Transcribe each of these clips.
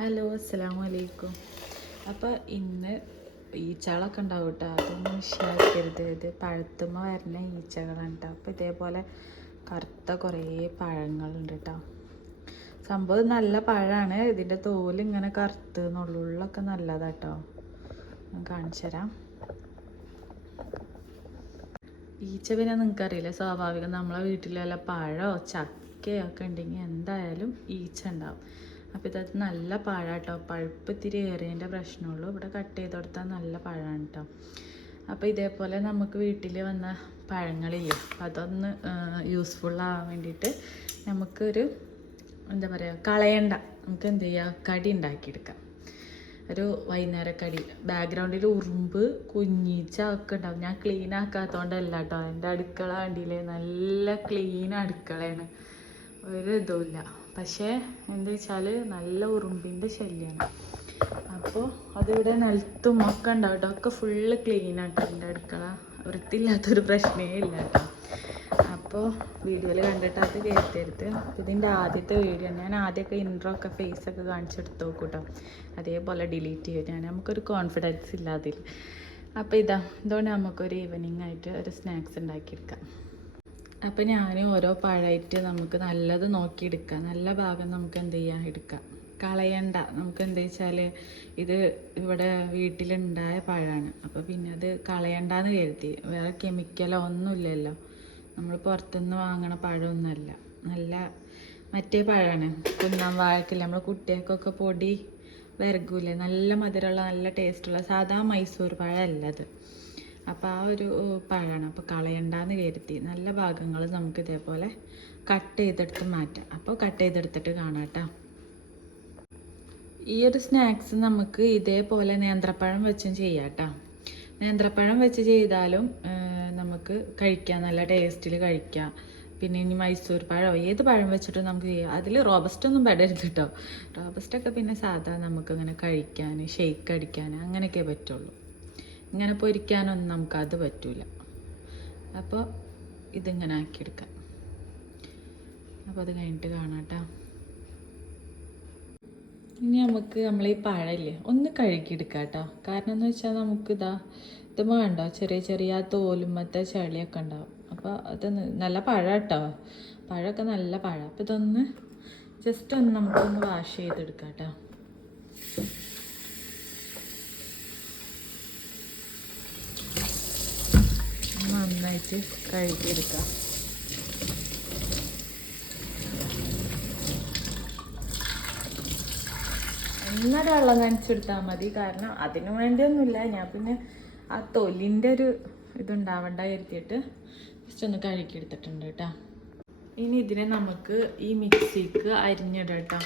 Hello അസ്സാം വലൈക്കും അപ്പോൾ ഇന്ന് ഈച്ചകളൊക്കെ ഉണ്ടാവും കേട്ടോ അതൊന്നും വിശ്വാസിക്കരുത് ഇത് പഴുത്തുമ്മ വരുന്ന ഈച്ചകളാണ് കേട്ടോ അപ്പോൾ ഇതേപോലെ കറുത്ത കുറേ പഴങ്ങളുണ്ട് കേട്ടോ സംഭവം നല്ല പഴമാണ് ഇതിന്റെ തോൽ ഇങ്ങനെ കറുത്ത് എന്നുള്ളൊക്കെ നല്ലതാണ് കേട്ടോ ഞാൻ കാണിച്ചു തരാം. ഈച്ച പിന്നെ നിങ്ങൾക്കറിയില്ല സ്വാഭാവികം നമ്മളെ വീട്ടിലുള്ള പഴോ പഴമോ ചക്കയോ ഒക്കെ ഉണ്ടെങ്കിൽ എന്തായാലും ഈച്ച ഉണ്ടാവും. അപ്പോൾ ഇതത് നല്ല പഴാട്ടോ. പഴുപ്പ് ഇത്തിരി ഏറിയതിന്റെ പ്രശ്നമുള്ളൂ. ഇവിടെ കട്ട് ചെയ്ത് കൊടുത്താൽ നല്ല പഴമാണ് കേട്ടോ അപ്പോൾ ഇതേപോലെ നമുക്ക് വീട്ടിൽ വന്ന പഴങ്ങളില്ലേ അപ്പം അതൊന്ന് ആവാൻ വേണ്ടിയിട്ട് നമുക്കൊരു എന്താ പറയുക കളയണ്ട. നമുക്ക് എന്ത് ചെയ്യുക കടി ഉണ്ടാക്കിയെടുക്കാം. ഒരു വൈകുന്നേര കടി ബാക്ക്ഗ്രൗണ്ടിൽ ഉറുമ്പ് കുഞ്ഞീച്ച ഒക്കെ ഉണ്ടാവും. ഞാൻ ക്ലീൻ ആക്കാത്തതുകൊണ്ടല്ല കേട്ടോ എന്റെ അടുക്കള കണ്ടില്ലേ? നല്ല ക്ലീൻ അടുക്കളയാണ്. ഒരു ഇതുമില്ല പക്ഷേ എന്താ വെച്ചാൽ നല്ല ഉറുമ്പിന്റെ ശല്യമാണ് അപ്പോൾ അതിവിടെ നിലത്തും ഒക്കെ ഉണ്ടാവും ഒക്കെ ഫുള്ള് ക്ലീൻ ആട്ടോ എന്റെ അടുക്കള. വൃത്തിയില്ലാത്തൊരു പ്രശ്നമേ ഇല്ല കേട്ടോ. അപ്പോൾ വീഡിയോയിൽ കണ്ടിട്ട് അത് കയറ്റരുത് ഇതിന്റെ ആദ്യത്തെ വീഡിയോ ഞാൻ ആദ്യമൊക്കെ ഇൻട്രോ ഒക്കെ ഫേസ് കാണിച്ചെടുത്ത് നോക്കും കേട്ടോ അതേപോലെ ഡിലീറ്റ് ചെയ്യും. ഞാൻ നമുക്കൊരു കോൺഫിഡൻസ് ഇല്ല അതിൽ അപ്പോൾ ഇതാ ഇതുകൊണ്ട് നമുക്കൊരു ഈവനിങ് ആയിട്ട് ഒരു സ്നാക്സ് ഉണ്ടാക്കിയെടുക്കാം. അപ്പോൾ ഞാൻ ഓരോ പഴയിട്ട് നമുക്ക് നല്ലത് നോക്കിയെടുക്കാം. നല്ല ഭാഗം നമുക്ക് എന്ത് ചെയ്യാം? എടുക്കാം. കളയണ്ട. നമുക്ക് എന്താ വെച്ചാൽ ഇത് ഇവിടെ വീട്ടിലുണ്ടായ പഴമാണ് അപ്പോൾ പിന്നെ അത് കളയണ്ടെന്ന് കരുതി. വേറെ കെമിക്കലോ ഒന്നുമില്ലല്ലോ നമ്മൾ പുറത്തുനിന്ന് വാങ്ങണ പഴമൊന്നുമല്ല. നല്ല മറ്റേ പഴമാണ് കുന്നാൻ വാഴക്കില്ല? നമ്മൾ കുട്ടികൾക്കൊക്കെ പൊടി വിറകൂലേ നല്ല മധുരമുള്ള നല്ല ടേസ്റ്റുള്ള സാധാ മൈസൂർ പഴമല്ല അത്. അപ്പോൾ ആ ഒരു പഴമാണ് അപ്പോൾ കളയണ്ടെന്ന് കരുതി. നല്ല ഭാഗങ്ങൾ നമുക്ക് ഇതേപോലെ കട്ട് ചെയ്തെടുത്ത് മാറ്റാം. അപ്പോൾ കട്ട് ചെയ്തെടുത്തിട്ട് കാണാം കേട്ടോ ഈ ഒരു സ്നാക്സ് നമുക്ക് ഇതേപോലെ നേന്ത്രപ്പഴം വെച്ചും ചെയ്യാം കേട്ടോ നേന്ത്രപ്പഴം വെച്ച് ചെയ്താലും നമുക്ക് കഴിക്കാം. നല്ല ടേസ്റ്റിൽ കഴിക്കാം. പിന്നെ ഇനി മൈസൂർ പഴമോ ഏത് പഴം വെച്ചിട്ടും നമുക്ക് ചെയ്യാം. അതിൽ റോബസ്റ്റ് ഒന്നും പെടരുത് കേട്ടോ റോബസ്റ്റൊക്കെ പിന്നെ സാധാ നമുക്കിങ്ങനെ കഴിക്കാൻ ഷെയ്ക്ക് അടിക്കാൻ അങ്ങനെയൊക്കെ പറ്റുള്ളൂ. ഇങ്ങനെ പൊരിക്കാനൊന്നും നമുക്ക് അത് പറ്റൂല. അപ്പോൾ ഇതിങ്ങനെ ആക്കിയെടുക്കാം. അപ്പോൾ അത് കഴിഞ്ഞിട്ട് കാണാം കേട്ടോ ഇനി നമുക്ക് നമ്മൾ ഈ പഴമില്ലേ ഒന്ന് കഴുകിയെടുക്കാം കേട്ടോ കാരണം എന്ന് വെച്ചാൽ നമുക്കിതാ ഇത് വേണ്ടോ? ചെറിയ ചെറിയ മറ്റേ ചെളിയൊക്കെ ഉണ്ടാവും. അപ്പോൾ അത് നല്ല പഴം കേട്ടോ പഴമൊക്കെ നല്ല പഴം. അപ്പോൾ ഇതൊന്ന് ജസ്റ്റ് ഒന്ന് നമുക്കൊന്ന് വാഷ് ചെയ്തെടുക്കാം കേട്ടോ നന്നായിട്ട് കഴുകിയെടുക്കാം. ഒന്നര വെള്ളം നനച്ചെടുത്താൽ മതി. കാരണം അതിന് വേണ്ടിയൊന്നുമില്ല. ഞാൻ പിന്നെ ആ തൊലിന്റെ ഒരു ഇതുണ്ടാവണ്ട കരുതിയിട്ട് ജസ്റ്റ് ഒന്ന് കഴുകിയെടുത്തിട്ടുണ്ട് കേട്ടോ. ഇനി ഇതിനെ നമുക്ക് ഈ മിക്സിക്ക് അരിഞ്ഞിടാം കേട്ടോ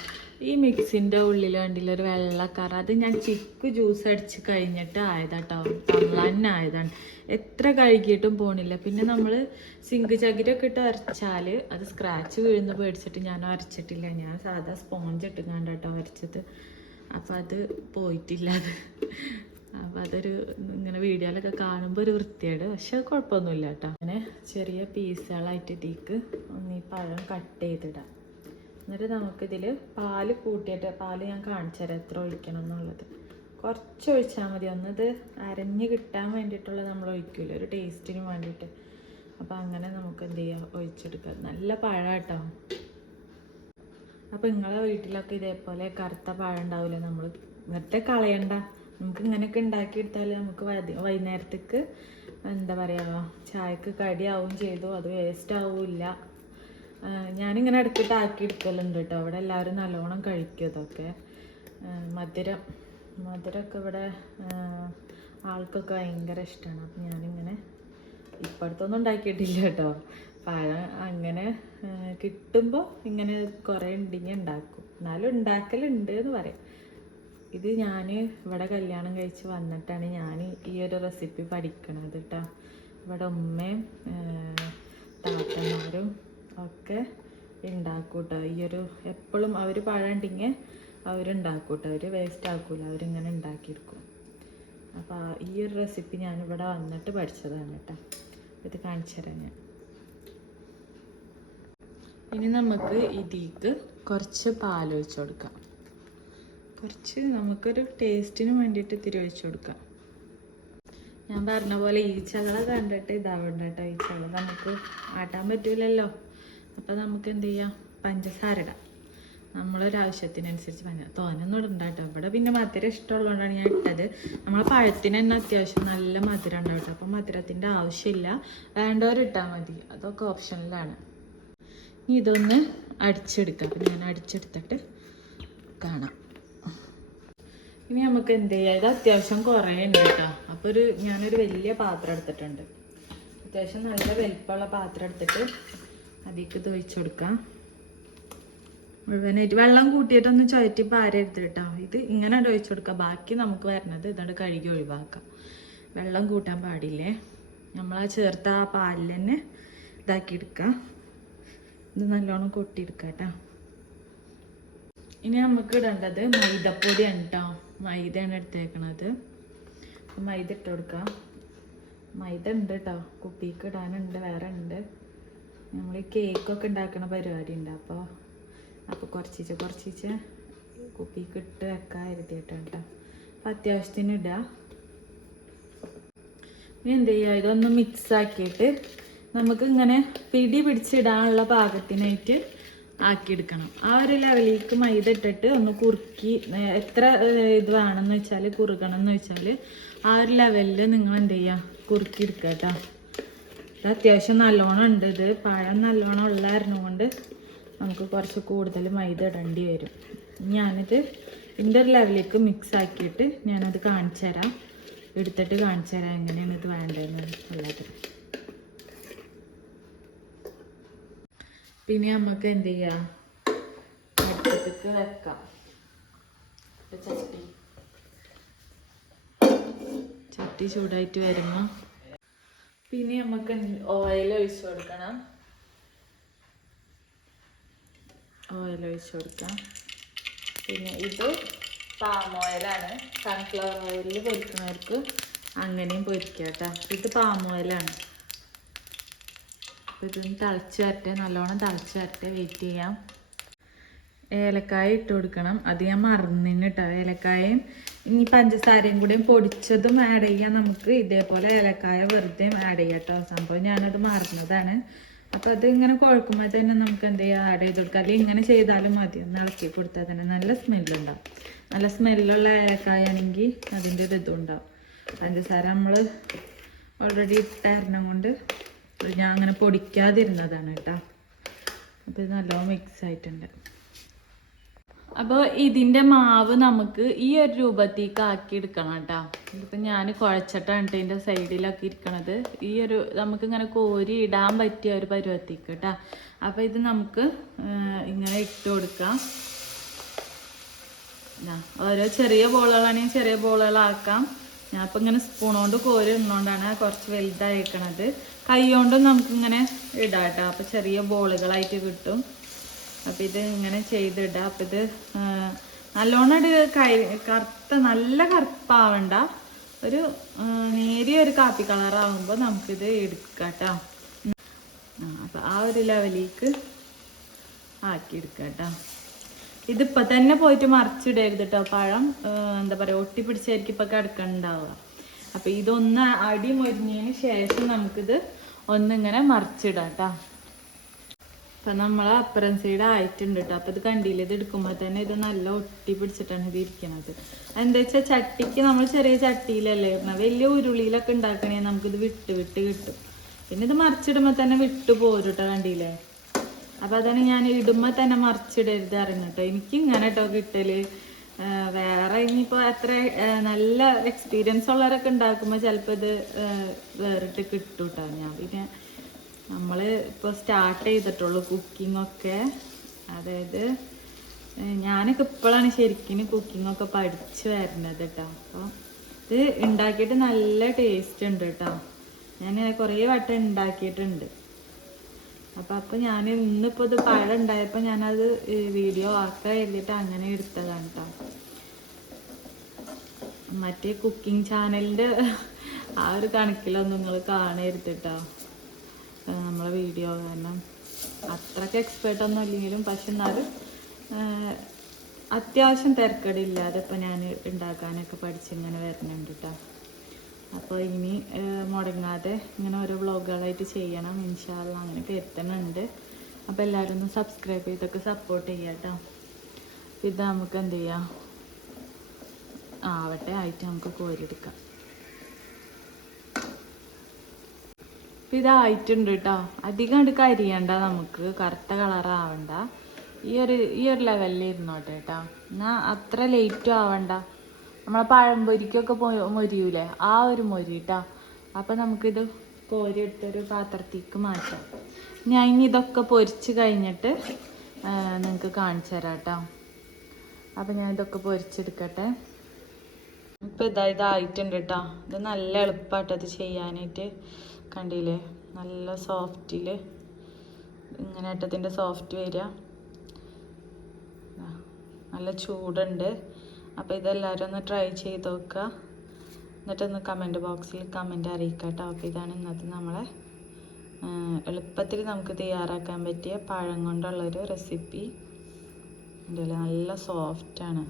ഈ മിക്സിന്റെ ഉള്ളിൽ കണ്ടില്ല ഒരു വെള്ളക്കറ. അത് ഞാൻ ചിക്ക് ജ്യൂസ് അടിച്ച് കഴിഞ്ഞിട്ട് ആയതാട്ടോ. തള്ളാൻ ആയതാണ് എത്ര കഴുകിയിട്ടും പോണില്ല. പിന്നെ നമ്മൾ സിങ്ക് ചകിരൊക്കെ ഇട്ട് അരച്ചാൽ അത് സ്ക്രാച്ച് വീഴുന്ന പേടിച്ചിട്ട് ഞാൻ അരച്ചിട്ടില്ല. ഞാൻ സാധാ സ്പോഞ്ച് ഇട്ടുകൊണ്ട് കേട്ടോ അരച്ചത്. അപ്പോൾ അത് പോയിട്ടില്ല അത്. അപ്പോൾ അതൊരു ഇങ്ങനെ വീഡിയോയിലൊക്കെ കാണുമ്പോൾ ഒരു വൃത്തിയേട് പക്ഷെ കുഴപ്പമൊന്നുമില്ല കേട്ടോ. അങ്ങനെ ചെറിയ പീസുകളായിട്ട് ഇതിക്ക് ഒന്ന് ഈ പഴം കട്ട് ചെയ്തിടാം. എന്നിട്ട് നമുക്കിതിൽ പാൽ കൂട്ടിയിട്ട് പാൽ ഞാൻ കാണിച്ചു തരാം എത്ര ഒഴിക്കണം എന്നുള്ളത്. കുറച്ച് ഒഴിച്ചാൽ മതി. ഒന്നത് അരഞ്ഞ് കിട്ടാൻ വേണ്ടിയിട്ടുള്ള നമ്മൾ ഒഴിക്കില്ല ഒരു ടേസ്റ്റിന് വേണ്ടിയിട്ട്. അപ്പോൾ അങ്ങനെ നമുക്ക് എന്ത് ചെയ്യാം? ഒഴിച്ചെടുക്കാം. നല്ല പഴം കേട്ടോ. അപ്പോൾ നിങ്ങളെ വീട്ടിലൊക്കെ ഇതേപോലെ കറുത്ത പഴം ഉണ്ടാവില്ല നമ്മൾ വെറുതെ കളയണ്ട. നമുക്ക് ഇങ്ങനെയൊക്കെ ഉണ്ടാക്കിയെടുത്താൽ നമുക്ക് വൈകുന്നേരത്തേക്ക് എന്താ പറയുക ചായക്ക് കടിയാവും ചെയ്തു. അത് വേസ്റ്റ് ആവില്ല ഞാനിങ്ങനെ ഇടയ്ക്കിട്ട് ആക്കി എടുക്കലുണ്ട് കേട്ടോ. അവിടെ എല്ലാവരും നല്ലോണം കഴിക്കും ഇതൊക്കെ. മധുരം മധുരമൊക്കെ ഇവിടെ ആൾക്കൊക്കെ ഭയങ്കര ഇഷ്ടമാണ് അപ്പം ഞാനിങ്ങനെ ഇപ്പോഴത്തൊന്നും ഉണ്ടാക്കിയിട്ടില്ല കേട്ടോ. പഴം അങ്ങനെ കിട്ടുമ്പോൾ ഇങ്ങനെ കുറേ ഉണ്ടെങ്കിൽ ഉണ്ടാക്കും. എന്നാലും ഉണ്ടാക്കലുണ്ട് എന്ന് പറയാം. ഇത് ഞാൻ ഇവിടെ കല്യാണം കഴിച്ച് വന്നിട്ടാണ് ഞാൻ ഈ ഒരു റെസിപ്പി പഠിക്കണത് കേട്ടോ ഇവിടെ ഉമ്മയും താത്തമാരും ഒക്കെ ഉണ്ടാക്കും കേട്ടോ ഈ ഒരു എപ്പോഴും അവർ പഴം ഉണ്ടെങ്കിൽ അവരുണ്ടാക്കും കേട്ടോ അവർ വേസ്റ്റ് ആക്കൂല. അവരിങ്ങനെ ഉണ്ടാക്കിയെടുക്കും അപ്പോൾ ഈ ഒരു റെസിപ്പി ഞാനിവിടെ വന്നിട്ട് പഠിച്ചതാണ് കേട്ടോ ഇത് കാണിച്ചു തരാം ഞാൻ. ഇനി നമുക്ക് ഇതിക്ക് കുറച്ച് പാൽ ഒഴിച്ച് കൊടുക്കാം. കുറച്ച് നമുക്കൊരു ടേസ്റ്റിന് വേണ്ടിയിട്ട് ഇത്തിരി ഒഴിച്ചു കൊടുക്കാം. ഞാൻ പറഞ്ഞ പോലെ ഈച്ചകളെ കണ്ടിട്ട് ഇതാവണ്ട കേട്ടോ ഈച്ചകൾ നമുക്ക് ആട്ടാൻ പറ്റൂലല്ലോ. അപ്പം നമുക്ക് എന്ത് ചെയ്യാം? പഞ്ചസാര ഇടാം നമ്മളൊരാവശ്യത്തിനനുസരിച്ച് പഞ്ച തോനൊന്നും ഇടണ്ട കേട്ടോ ഇവിടെ പിന്നെ മധുരം ഇഷ്ടമുള്ളതുകൊണ്ടാണ് ഞാൻ ഇട്ടത്. നമ്മളെ പഴത്തിന് തന്നെ അത്യാവശ്യം നല്ല മധുരം ഉണ്ടാവും കേട്ടോ അപ്പം മധുരത്തിന്റെ ആവശ്യമില്ല. വേണ്ടവർ ഇട്ടാൽ മതി. അതൊക്കെ ഓപ്ഷനിലാണ്. ഇനി ഇതൊന്ന് അടിച്ചെടുക്കാം. അപ്പം ഞാൻ അടിച്ചെടുത്തിട്ട് കാണാം. ഇനി നമുക്ക് എന്ത് ചെയ്യാം? ഇത് അത്യാവശ്യം കുറേ ഉണ്ട് കേട്ടോ. അപ്പോൾ ഒരു ഞാനൊരു വലിയ പാത്രം എടുത്തിട്ടുണ്ട്. അത്യാവശ്യം നല്ല വലിപ്പമുള്ള പാത്രം എടുത്തിട്ട് അതിലേക്ക് ഇത് ഒഴിച്ചു കൊടുക്കാം. മുഴുവനായിട്ട് വെള്ളം കൂട്ടിയിട്ടൊന്ന് ചുഴറ്റി പാരരുത് കേട്ടോ. ഇത് ഇങ്ങനെ ഒഴിച്ചു കൊടുക്കാം. ബാക്കി നമുക്ക് വരണത് ഇതോടെ കഴുകി ഒഴിവാക്കാം. വെള്ളം കൂട്ടാൻ പാടില്ലേ? നമ്മൾ ആ ചേർത്ത ആ പാലിൽ തന്നെ എടുക്കാം. ഇത് നല്ലോണം കൊട്ടിയെടുക്കാം കേട്ടോ. ഇനി നമുക്ക് ഇടേണ്ടത് മൈദപ്പൊടിയാണ് കേട്ടോ. മൈദയാണ് എടുത്തേക്കണത്. മൈദ ഇട്ട് കൊടുക്കാം. മൈദ ഉണ്ട് കേട്ടോ കുപ്പിക്ക് ഇടാനുണ്ട് വേറെ ഉണ്ട്. നമ്മൾ ഈ കേക്കൊക്കെ ഉണ്ടാക്കുന്ന പരിപാടി ഉണ്ട്. അപ്പോൾ അപ്പോൾ കുറച്ചിച്ച് കുറച്ചിച്ച് കുപ്പിക്ക് ഇട്ട് വെക്കാൻ കേട്ടോ അപ്പം അത്യാവശ്യത്തിന് ഇടുക ഇനി എന്ത് ചെയ്യുക ഇതൊന്ന് മിക്സ് ആക്കിയിട്ട് നമുക്ക് ഇങ്ങനെ പിടി പിടിച്ചിടാനുള്ള പാകത്തിനായിട്ട് ആക്കിയെടുക്കണം. ആ ഒരു ലെവലിലേക്ക് മൈദ ഇട്ടിട്ട് ഒന്ന് കുറുക്കി എത്ര ഇത് വേണമെന്ന് വെച്ചാൽ കുറുകണം എന്ന് വെച്ചാൽ ആ ഒരു ലെവലിൽ നിങ്ങൾ എന്ത് ചെയ്യുക കുറുക്കി എടുക്കുക കേട്ടോ. ഇത് അത്യാവശ്യം നല്ലോണം ഉണ്ട് ഇത്. പഴം നല്ലോണം ഉള്ളായിരുന്നു കൊണ്ട് നമുക്ക് കുറച്ച് കൂടുതൽ മൈദ ഇടേണ്ടി വരും. ഞാനിത് ഇതിന്റെ ഒരു ലെവലിലേക്ക് മിക്സ് ആക്കിയിട്ട് ഞാനത് കാണിച്ചു തരാം എടുത്തിട്ട് കാണിച്ചു തരാം എങ്ങനെയാണ് ഇത് വേണ്ടതെന്ന് ഉള്ളത്. പിന്നെ നമുക്ക് എന്ത് ചെയ്യാം? അടുപ്പത്തേക്ക് വെക്കാം. ചട്ടി. ചട്ടി ചൂടായിട്ട് വരുമ്പോൾ പിന്നെ നമുക്ക് ഓയിൽ ഒഴിച്ച് കൊടുക്കണം. ഓയിൽ ഒഴിച്ച് കൊടുക്കാം. പിന്നെ ഇത് പാം ഓയിലാണ് സൺഫ്ലവർ ഓയിലിൽ പൊരിക്കുന്നവർക്ക് അങ്ങനെയും പൊരിക്കാം കേട്ടോ ഇത് പാം ഓയിലാണ് അപ്പോൾ ഇതൊന്ന് തിളച്ച് വരട്ടെ നല്ലോണം തിളച്ച് വരട്ടെ. വെയിറ്റ് ചെയ്യാം. ഏലക്കായ ഇട്ട് കൊടുക്കണം. അത് ഞാൻ മറന്നിന് കേട്ടോ ഏലക്കായയും. ഇനി പഞ്ചസാരയും കൂടിയും പൊടിച്ചതും ആഡ് ചെയ്യാം നമുക്ക്. ഇതേപോലെ ഏലക്കായ വെറുതെ ആഡ് ചെയ്യാം കേട്ടോ സംഭവം ഞാനത് മറന്നതാണ്. അപ്പോൾ അത് ഇങ്ങനെ കുഴക്കുമ്പോൾ തന്നെ നമുക്ക് എന്ത് ചെയ്യാം? ആഡ് ചെയ്ത് കൊടുക്കാം. അല്ലെങ്കിൽ ഇങ്ങനെ ചെയ്താലും മതി. ഒന്ന് ഇളക്കി കൊടുത്താൽ തന്നെ നല്ല സ്മെല്ലുണ്ടാവും നല്ല സ്മെല്ലുള്ള ഏലക്കായ ആണെങ്കിൽ അതിന്റെ ഒരു ഇതുണ്ടാവും പഞ്ചസാര നമ്മൾ ഓൾറെഡി ഇട്ടായിരുന്നു കൊണ്ട് ഞാൻ അങ്ങനെ പൊടിക്കാതിരുന്നതാണ് കേട്ടോ. അപ്പോൾ ഇത് നല്ലോണം മിക്സ് ആയിട്ടുണ്ട്. അപ്പോൾ ഇതിന്റെ മാവ് നമുക്ക് ഈ ഒരു രൂപത്തേക്ക് ആക്കി എടുക്കണം കേട്ടോ. ഇതിപ്പോൾ ഞാൻ കുഴച്ചിട്ടാണ് ഇതിന്റെ സൈഡിലൊക്കെ ഇരിക്കണത്. ഈ ഒരു നമുക്ക് ഇങ്ങനെ കോരി ഇടാൻ പറ്റിയ ഒരു പരുവത്തേക്ക് കേട്ടോ. അപ്പോൾ ഇത് നമുക്ക് ഇങ്ങനെ ഇട്ട് കൊടുക്കാം. ഓരോ ചെറിയ ബോളുകളാണെങ്കിൽ ചെറിയ ബോളുകളാക്കാം. ഞാൻ ഇങ്ങനെ സ്പൂൺ കൊണ്ട് കോരി ഇടുന്നോണ്ടാണ് കുറച്ച് വലുതായിരിക്കണത്. കൈ കൊണ്ടും നമുക്കിങ്ങനെ ഇടാം കേട്ടോ. അപ്പോൾ ചെറിയ ബോളുകളായിട്ട് കിട്ടും. അപ്പം ഇത് ഇങ്ങനെ ചെയ്തിടാം. അപ്പം ഇത് നല്ലോണം ഒരു കൈ കറുത്ത നല്ല കറുപ്പാവണ്ട. ഒരു നേരിയ ഒരു കാപ്പി കളറാകുമ്പോൾ നമുക്കിത് എടുക്കാം കേട്ടോ. അപ്പം ആ ഒരു ലെവലിലേക്ക് ആക്കി എടുക്കാം കേട്ടോ. ഇതിപ്പോ തന്നെ പോയിട്ട് മറിച്ചിടരുത് കേട്ടോ പഴം എന്താ പറയാ ഒട്ടി പിടിച്ചായിരിക്കും ഇപ്പൊ കിടക്കണ്ടാവുക അപ്പൊ ഇതൊന്ന് അടി മൊരിഞ്ഞതിന് ശേഷം നമുക്കിത് ഒന്നിങ്ങനെ മറിച്ചിടാം കേട്ടോ അപ്പൊ നമ്മൾ അപ്പുറം സൈഡ് ആയിട്ടുണ്ട് കേട്ടോ അപ്പൊ ഇത് കണ്ടില്ല? ഇത് എടുക്കുമ്പോ തന്നെ ഇത് നല്ല ഒട്ടി പിടിച്ചിട്ടാണ് ഇത് ഇരിക്കണത്. എന്താ വെച്ചാൽ ചട്ടിക്ക് നമ്മൾ ചെറിയ ചട്ടിയിലല്ലേ? വലിയ ഉരുളിയിലൊക്കെ ഉണ്ടാക്കണേ നമുക്കിത് വിട്ട് വിട്ട് കിട്ടും. പിന്നെ ഇത് മറിച്ചിടുമ്പോ തന്നെ വിട്ടു പോരും കേട്ടോ കണ്ടില്ലേ? അപ്പൊ അതാണ് ഞാൻ ഇടുമ്പോ തന്നെ മറിച്ചിടരുത് അറിഞ്ഞിട്ടോ. എനിക്ക് ഇങ്ങനെ കേട്ടോ കിട്ടൽ. വേറെ ഇനിയിപ്പോ അത്ര നല്ല എക്സ്പീരിയൻസ് ഉള്ളവരൊക്കെ ഉണ്ടാക്കുമ്പോ ചിലപ്പോ ഇത് വേറിട്ട് കിട്ടും കേട്ടോ ഞാൻ പിന്നെ നമ്മൾ ഇപ്പൊ സ്റ്റാർട്ട് ചെയ്തിട്ടുള്ളൂ കുക്കിംഗ് ഒക്കെ. അതായത് ഞാനൊക്കെ ഇപ്പോഴാണ് ശരിക്കും കുക്കിംഗ് ഒക്കെ പഠിച്ചു വരുന്നത് കേട്ടോ അപ്പോൾ ഇത് ഉണ്ടാക്കിയിട്ട് നല്ല ടേസ്റ്റ് ഉണ്ട് കേട്ടോ ഞാൻ കുറേ വട്ടം ഉണ്ടാക്കിയിട്ടുണ്ട്. അപ്പൊ അപ്പൊ ഞാൻ ഇന്നിപ്പോ ഇത് പഴം ഉണ്ടായപ്പോ ഞാനത് വീഡിയോ ആക്ക എഴുതിയിട്ട് അങ്ങനെ എടുത്തതാണ് കേട്ടോ മറ്റേ കുക്കിംഗ് ചാനലിന്റെ ആ ഒരു കണക്കിലൊന്നും നിങ്ങൾ കാണരുത് കേട്ടോ ഏഹ് നമ്മളെ വീഡിയോ കാരണം. അത്രയ്ക്ക് എക്സ്പേർട്ട് ഒന്നും അല്ലെങ്കിലും പക്ഷെ എന്നാലും അത്യാവശ്യം തിരക്കടില്ലാതെ ഇപ്പം ഞാൻ ഉണ്ടാക്കാനൊക്കെ പഠിച്ചിങ്ങനെ വരുന്നുണ്ട് കേട്ടോ അപ്പോൾ ഇനി മുടങ്ങാതെ ഇങ്ങനെ ഓരോ വ്ളോഗുകളായിട്ട് ചെയ്യണം. ഇൻഷാല്ല അങ്ങനെ കരുത്തണുണ്ട് അപ്പോൾ എല്ലാവരും ഒന്ന് സബ്സ്ക്രൈബ് ചെയ്തൊക്കെ സപ്പോർട്ട് ചെയ്യാം കേട്ടോ. ഇത് നമുക്ക് എന്ത് ചെയ്യാം? ആവട്ടെ ആയിട്ട് നമുക്ക് കോരിയെടുക്കാം. ഇപ്പം ഇതായിട്ടുണ്ട് കേട്ടോ. അധികം കണ്ട് കരിയണ്ട നമുക്ക്. കറുത്ത കളറാവണ്ട ഈ ഒരു ഈ ഒരു ലെവലിൽ ഇരുന്നോട്ടെ കേട്ടോ. എന്നാൽ അത്ര ലേറ്റും ആവണ്ട. നമ്മളെ പഴംപൊരിക്കൊക്കെ മൊരിയൂലേ? ആ ഒരു മൊരി കേട്ടോ അപ്പം നമുക്കിത് എടുത്തൊരു പാത്രത്തേക്ക് മാറ്റാം. ഞാൻ ഇനി ഇതൊക്കെ പൊരിച്ച് കഴിഞ്ഞിട്ട് നിങ്ങൾക്ക് കാണിച്ചു തരാം കേട്ടോ അപ്പം ഞാൻ ഇതൊക്കെ പൊരിച്ചെടുക്കട്ടെ. ഇപ്പൊ ഇതാ ഇതായിട്ടുണ്ട് കേട്ടോ ഇത് നല്ല എളുപ്പമായിട്ട് അത് ചെയ്യാനായിട്ട്. കണ്ടില്ലേ? നല്ല സോഫ്റ്റിൽ ഇങ്ങനെ ഇട്ടതിന്റെ സോഫ്റ്റ് വരിക. നല്ല ചൂടുണ്ട്. അപ്പോൾ ഇതെല്ലാവരും ഒന്ന് ട്രൈ ചെയ്ത് നോക്കുക. എന്നിട്ടൊന്ന് കമന്റ് ബോക്സിൽ കമന്റ് അറിയിക്കുക കേട്ടോ അപ്പോൾ ഇതാണ് ഇന്നത്തെ നമ്മളെ എളുപ്പത്തിൽ നമുക്ക് തയ്യാറാക്കാൻ പറ്റിയ പഴം കൊണ്ടുള്ളൊരു റെസിപ്പി ഉണ്ടല്ലേ നല്ല സോഫ്റ്റാണ്